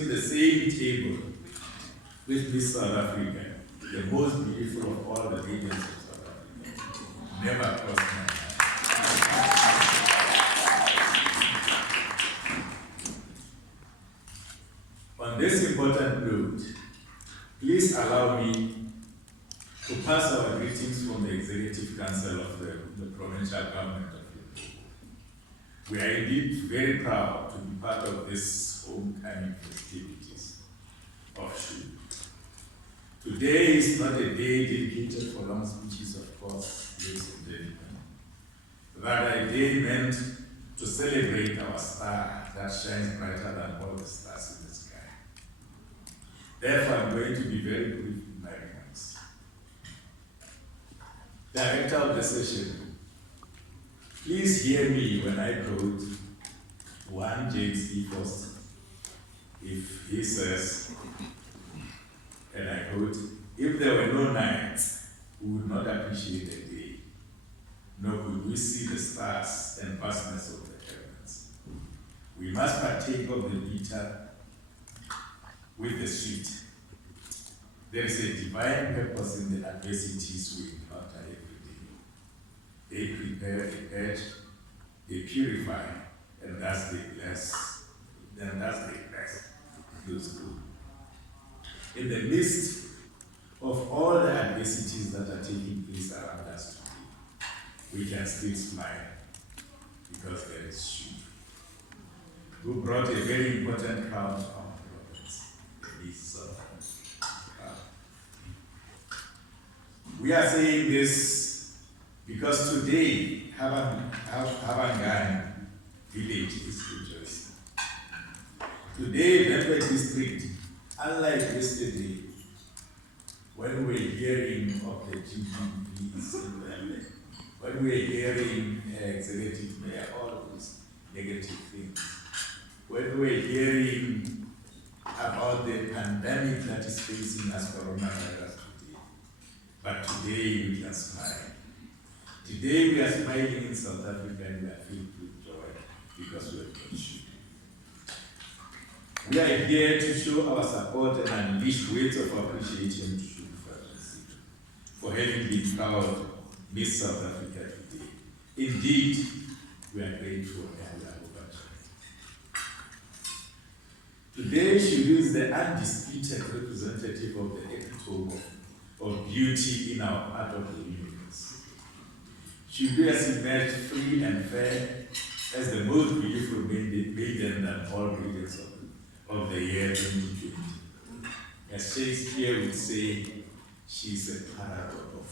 the same table with Miss South Africa, the most beautiful of all the ladies of South Africa. Never crossed my mind. On this important note, please allow me to pass our greetings from the Executive Council of the Provincial Government of Limpopo. We are indeed very proud to be part of this homecoming festivities of SHU. Today is not a day dedicated for long speeches, of course, ladies and gentlemen. Rather, a day meant to celebrate our star that shines brighter than all the stars in the sky. Therefore, I'm going to be very brief in my remarks. Director of the session, please hear me when I quote one James E. Foster. If he says, and I quote, "If there were no nights, we would not appreciate the day, nor could we see the stars and vastness of the heavens. We must partake of the bitter with the sweet. There is a divine purpose in the adversities we encounter every day. They prepare a bed, they purify, and thus they bless. Feels good. In the midst of all the adversities that are taking place around us today, we can still smile because there is SHU, who brought a very important crown to our province. We are saying this because today, Habangani village is rejoicing. Today, Member District, unlike yesterday, when we were hearing of the GDPs, when we were hearing Executive Mayor, all of these negative things, when we were hearing about the pandemic that is facing us, coronavirus today, but today we can smile. Today we are smiling in South Africa and we are filled with joy because we are got SHU. We are here to show our support and unleash words of appreciation to SHU for having been proud Miss South Africa today. Indeed, we are grateful and we are overjoyed. Today, SHU is the undisputed representative of the epitome of beauty in our part of the universe. SHU has emerged free and fair as the most beautiful maiden and all maidens of the year 2020. As Shakespeare would say, she's a paragon of